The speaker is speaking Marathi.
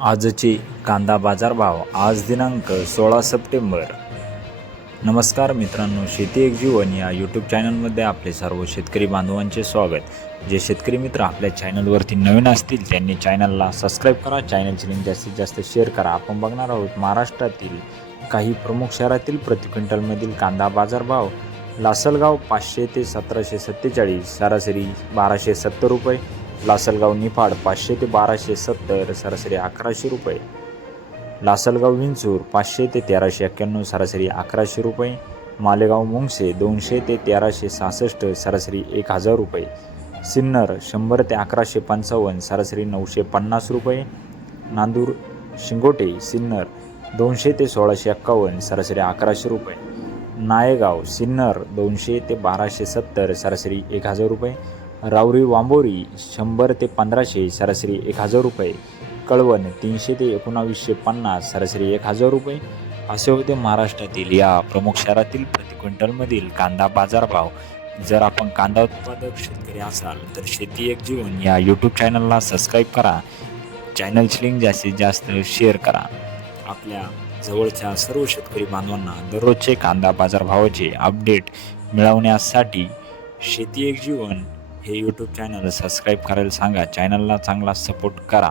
आजचे कांदा बाजारभाव आज दिनांक सोळा सप्टेंबर. नमस्कार मित्रांनो शेती एक जीवन या यूट्यूब चॅनलमध्ये आपले सर्व शेतकरी बांधवांचे स्वागत. जे शेतकरी मित्र आपल्या चॅनलवरती नवीन असतील त्यांनी चॅनलला सबस्क्राईब करा. चॅनलची लिंक जास्तीत जास्त शेअर करा. आपण बघणार आहोत महाराष्ट्रातील काही प्रमुख शहरातील प्रति क्विंटलमधील कांदा बाजारभाव लासलगाव पाचशे ते सतराशे सत्तेचाळीस सरासरी बाराशे सत्तर रुपये. लासलगाव निफाड पाचशे ते बाराशे सत्तर सरासरी अकराशे रुपये. लासलगाव विंचूर पाचशे ते तेराशे एक्क्याण्णव सरासरी अकराशे रुपये. मालेगाव मुंगसे दोनशे ते तेराशे सहासष्ट सरासरी एक हजार रुपये. सिन्नर शंभर ते अकराशे पंचावन्न सरासरी नऊशे पन्नास रुपये. नांदूर शिंगोटे सिन्नर दोनशे ते सोळाशे एक्कावन्न सरासरी अकराशे रुपये. नायगाव सिन्नर दोनशे ते बाराशे सत्तर सरासरी एक हजार रुपये. रावरी वांबोरी शंभर ते पंधराशे सरासरी एक हजार रुपये. कळवण तीनशे ते एकोणावीसशे पन्नास सरासरी एक हजार रुपये. असे होते महाराष्ट्रातील या प्रमुख शहरातील प्रति क्विंटलमधील कांदा बाजारभाव. जर आपण कांदा उत्पादक शेतकरी असाल तर शेती एक जीवन या यूट्यूब चॅनलला सबस्क्राईब करा. चॅनलची लिंक जास्तीत जास्त शेअर करा. आपल्या जवळच्या सर्व शेतकरी बांधवांना दररोजचे कांदा बाजारभावाचे अपडेट मिळवण्यासाठी शेती एक जीवन हे यूट्यूब चॅनल सबस्क्राईब करायला सांगा. चॅनलला चांगला सपोर्ट करा.